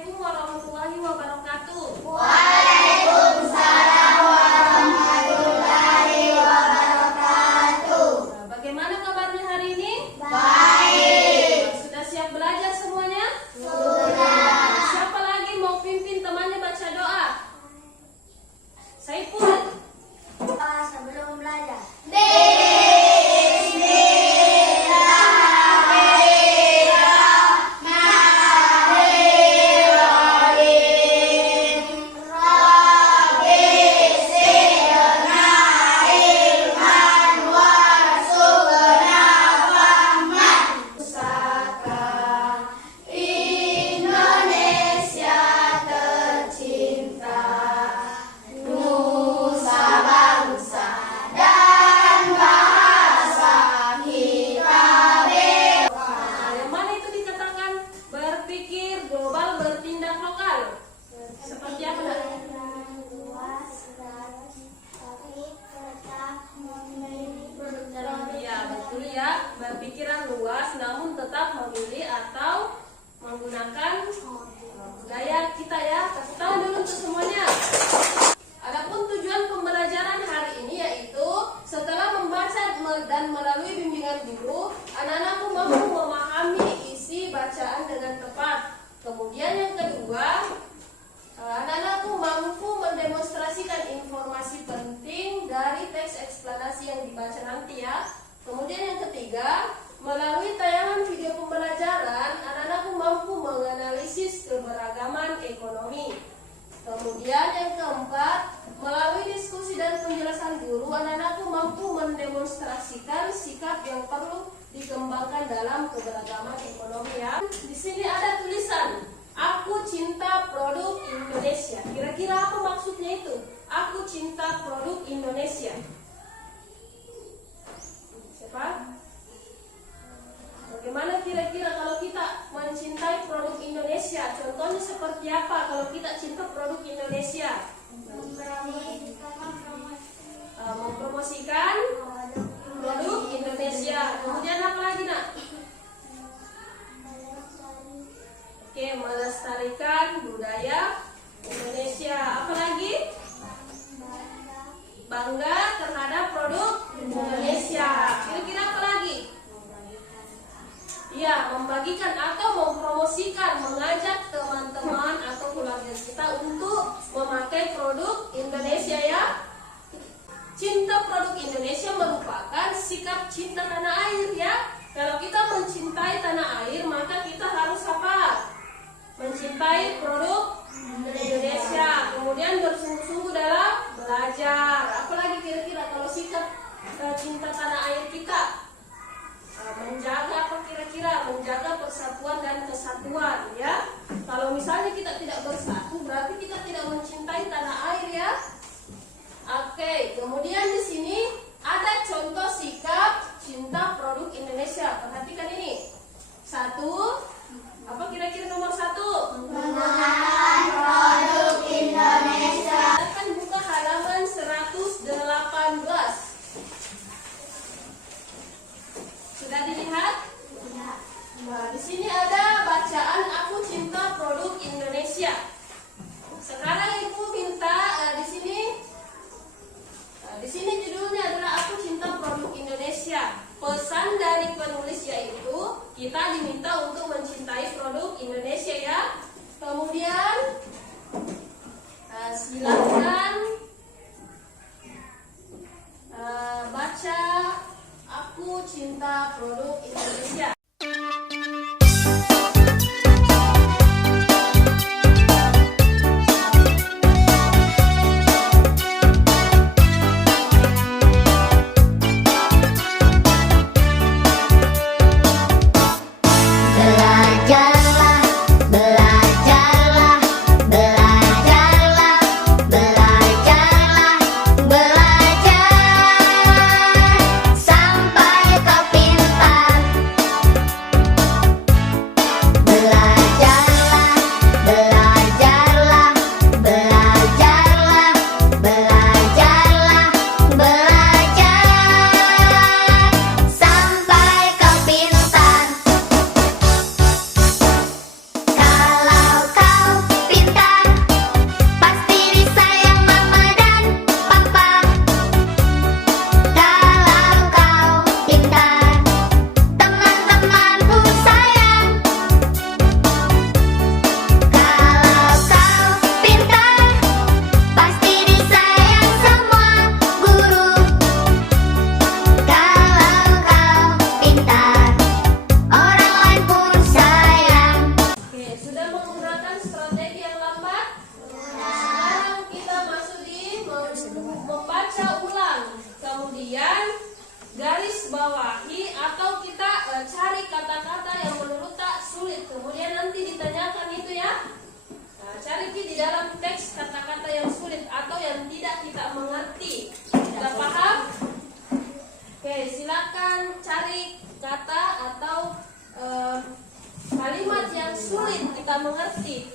Assalamualaikum warahmatullahi wabarakatuh. Waalaikumsalam warahmatullahi wabarakatuh. Nah, bagaimana kabarnya hari ini? Baik. Sudah siap belajar semuanya? Sudah. Siapa lagi mau pimpin temannya baca doa? Saiful. Sebelum belajar. Berpikiran luas namun tetap memilih atau menggunakan budaya kita ya. Kasih tahu dulu untuk semuanya. Adapun tujuan pembelajaran hari ini yaitu setelah membaca dan melalui bimbingan guru, anak-anakku mampu memahami isi bacaan dengan tepat. Kemudian yang kedua, anak-anakku mampu mendemonstrasikan informasi penting dari teks eksplanasi yang dibaca nanti ya. Kemudian yang ketiga, melalui tayangan video pembelajaran, anak-anakku mampu menganalisis keberagaman ekonomi. Kemudian yang keempat, melalui diskusi dan penjelasan guru, anak-anakku mampu mendemonstrasikan sikap yang perlu dikembangkan dalam keberagaman ekonomi ya. Di sini ada tulisan, aku cinta produk Indonesia. Kira-kira apa maksudnya itu? Aku cinta produk Indonesia. Siapa? Bagaimana kira-kira kalau kita mencintai produk Indonesia? Contohnya seperti apa kalau kita cinta produk Indonesia? Mempromosikan produk Indonesia. Kemudian apa lagi nak? Oke, melestarikan budaya Indonesia. Apa lagi? Bangga terhadap produk Indonesia. Kira-kira apa lagi? Ya, membagikan atau mempromosikan, mengajak teman-teman atau keluarga kita untuk memakai produk Indonesia ya. Cinta produk Indonesia merupakan sikap cinta tanah air ya. Kalau kita mencintai tanah air, maka kita harus apa? Mencintai produk Indonesia. Kemudian bersungguh-sungguh dalam belajar. Apalagi kira-kira kalau sikap cinta tanah air kita? Menjaga apa kira-kira? Menjaga persatuan dan kesatuan ya. Kalau misalnya kita tidak bersatu, berarti kita tidak mencintai tanah air ya. Oke, kemudian di sini ada contoh sikap cinta produk Indonesia. Perhatikan ini. Satu, apa kira-kira nomor satu? Menggunakan produk Indonesia. Akan buka halaman 118. Sudah dilihat? Nah, di sini ada bacaan aku cinta produk Indonesia. Sekarang ibu minta di sini judulnya adalah aku cinta produk Indonesia. Pesan dari penulis yaitu kita diminta untuk mencintai produk Indonesia ya. Kemudian silakan baca aku cinta produk Indonesia. Belajarlah, belajarlah, belajarlah, belajarlah, belajar sampai kau pintar. nggak mengerti?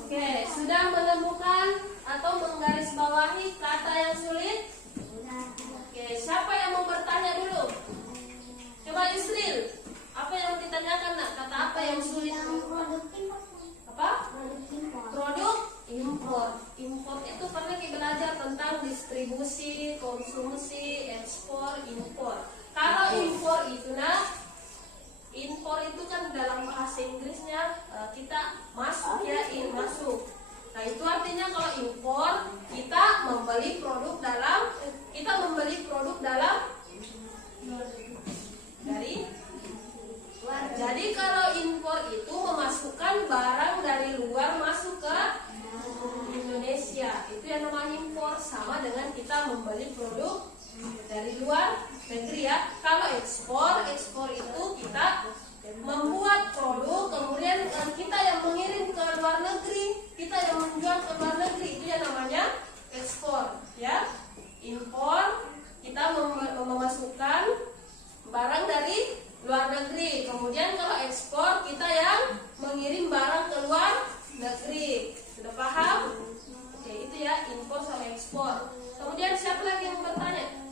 Oke, sudah menemukan atau menggarisbawahi kata yang sulit? Oke, siapa yang mau bertanya dulu? Coba Yusril, apa yang ditanyakan nak? Kata apa yang sulit? Apa? Produk impor. Impor itu pernah kita belajar tentang distribusi, konsumsi, ekspor, impor. Kalau impor itu impor itu kan dalam bahasa Inggrisnya kita masuk ya, masuk. Nah itu artinya kalau impor kita membeli produk dalam dari. Jadi kalau impor itu memasukkan barang dari luar masuk ke Indonesia, itu yang namanya impor. Sama dengan kita membeli produk dari luar negeri ya. Kalau ekspor itu kita membuat produk, kemudian kita yang mengirim ke luar negeri, kita yang menjual ke luar negeri, itu yang namanya ekspor ya. Impor kita memasukkan barang dari luar negeri, kemudian kalau ekspor kita yang mengirim barang ke luar negeri. Sudah paham? Oke, itu ya impor sama ekspor. Kemudian siapa lagi yang bertanya?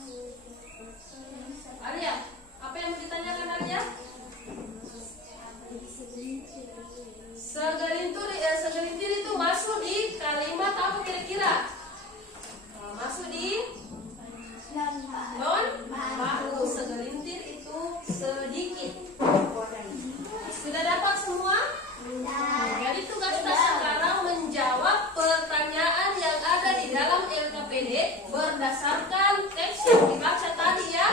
Arya, apa yang ditanyakan Arya? Segelintir itu masuk di kalimat apa kira-kira? Masuk di non bahu. Segelintir itu sedikit. Sudah dapat semua? Jadi tugas kita sekarang menjawab pertanyaan yang ada di dalam LKPD berdasarkan teks yang dibaca tadi ya.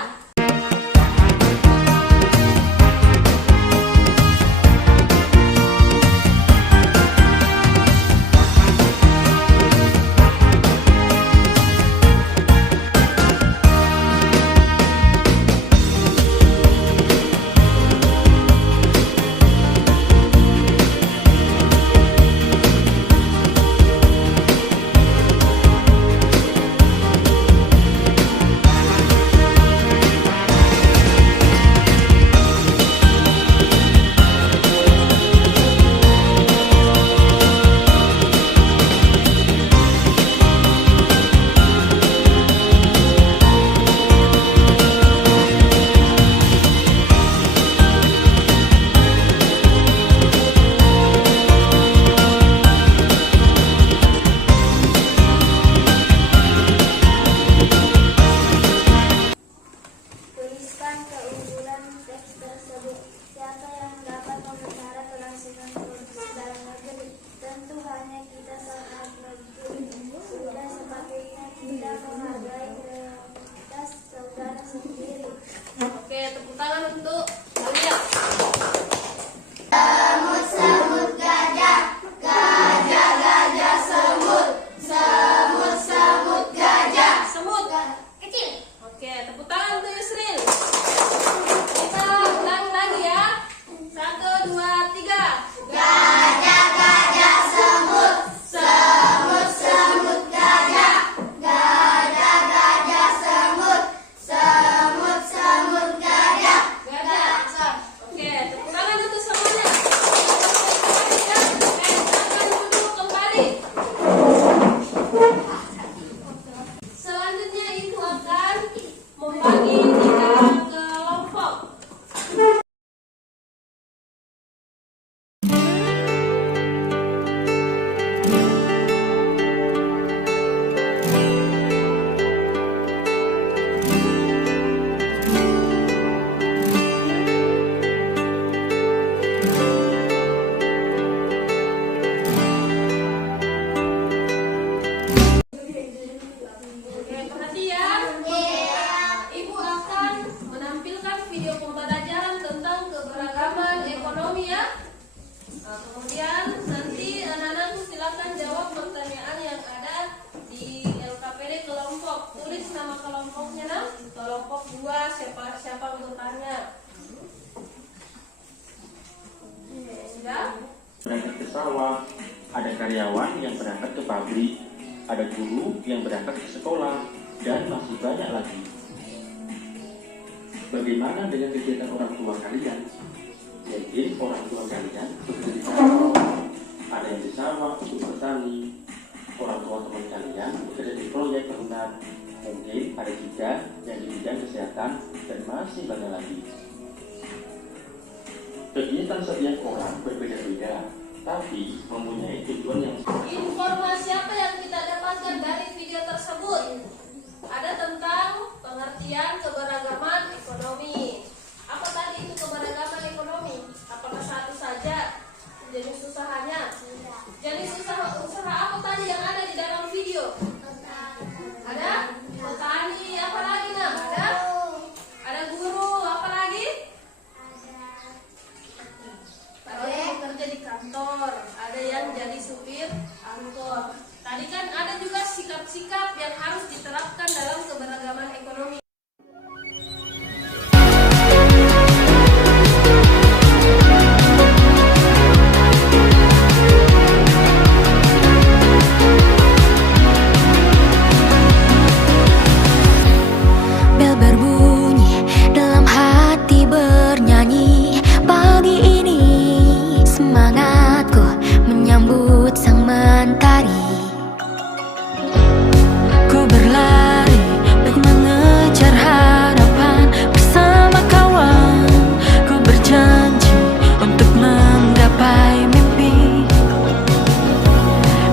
Oke, tepuk tangan untuk Alia. Semut, semut, gajah, gajah, gajah, semut, semut, semut, gajah. Semut Kecil. Oke, tepuk tangan untuk Yusril. Kita ulangi lagi ya. 1, 2, 3. Gajah, gajah, semut, semut, semut, gajah, gajah, gajah, semut, semut, semut, gajah, Gajah. Oke, tepuk tangan untuk semuanya. Silakan duduk kembali. Selanjutnya ibu akan membagi 3 kelompok. Oke, perhatian. Ibu akan menampilkan video pembelajaran tentang keberagaman ekonomi ya. Kemudian nanti anak-anakku silakan jawab pertanyaan yang ada di LKPD kelompok. Tulis nama kelompoknya nah. Kelompok 2 siapa bertanya. Sudah? Berangkat ke sawah, ada karyawan yang berangkat ke pabrik, ada guru yang berangkat ke sekolah, dan masih banyak lagi. Bagaimana dengan kegiatan orang tua kalian? Mungkin orang tua kalian bekerja di kantor, ada yang di sawah untuk bertani, orang tua teman kalian bekerja di proyek bangunan, mungkin ada juga yang di bidang kesehatan, dan masih banyak lagi. Kegiatan setiap orang berbeda-beda, tapi mempunyai tujuan yang Informasi apa yang kita dapatkan dari video tersebut? Ada tentang pengertian keberagaman ekonomi. Apa tadi itu keberagaman ekonomi? Apakah satu saja jenis usahanya? Jenis usaha apa tadi yang ada di dalam video? Ada petani, apa lagi Nam? Ada guru, apa lagi? Ada yang bekerja di kantor, ada yang jadi supir angkot. Tadi kan ada juga sikap-sikap yang harus diterapkan dalam keberagaman ekonomi. Bel berbunyi, dalam hati bernyanyi. Pagi ini semangatku menyambut sang mentari. Ku berlari untuk mengejar harapan bersama kawan. Ku berjanji untuk menggapai mimpi.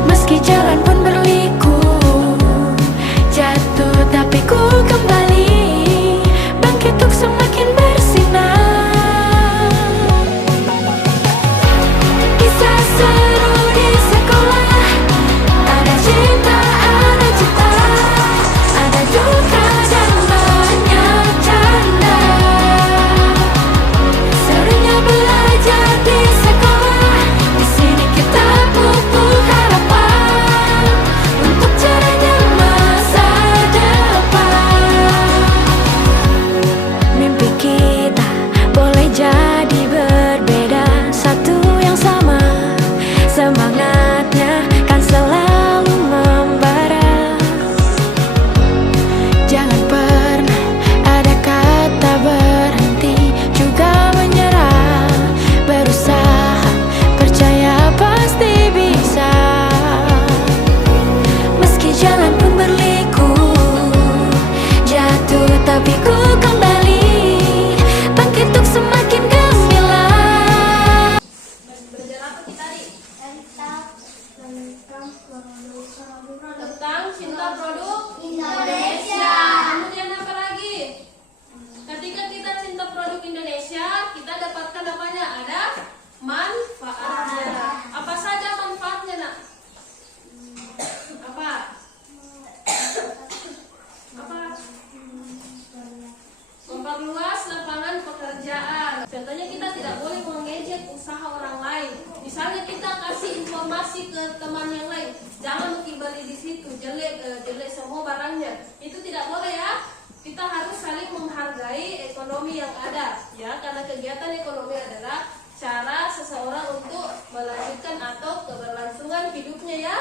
Meski jalan pun berliku, jatuh tapi ku kembali bangkit untuk semakin bersinar. Kisah seru di sekolah, ada cinta, ada cita, ada duka dan banyak canda. Serunya belajar di sekolah, di sini kita pupuk harapan untuk cerahnya masa depan. Mimpi kita boleh jadi berbeda, satu yang sama, semangatnya kan selalu membara. Jangan pernah ada kata berhenti, juga menyerah. Berusaha, percaya pasti bisa. Meski jalan pun berliku, jatuh tapi ku kembali bangkit untuk semakin gemilang. Belajar apa kita tadi? Tentang cinta produk Indonesia. Kemudian apa lagi? Ketika kita cinta produk Indonesia, kita dapatkan apanya? Ada manfaatnya. Apa saja manfaatnya, Nak? Apa? Apa? Memperluas lapangan pekerjaan. Contohnya kita tidak boleh mengejek usaha orang lain. Misalnya kita kasih informasi ke teman yang lain, jangan beli di situ, jelek semua barangnya. Itu tidak boleh ya. Kita harus saling menghargai ekonomi yang ada, ya, karena kegiatan ekonomi adalah cara seseorang untuk melanjutkan atau keberlangsungan hidupnya, ya.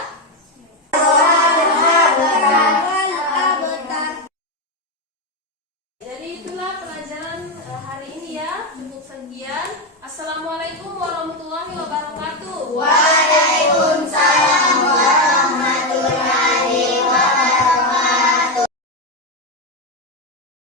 Jadi itulah pelajaran hari ini ya. Cukup sekian. Assalamualaikum warahmatullahi wabarakatuh.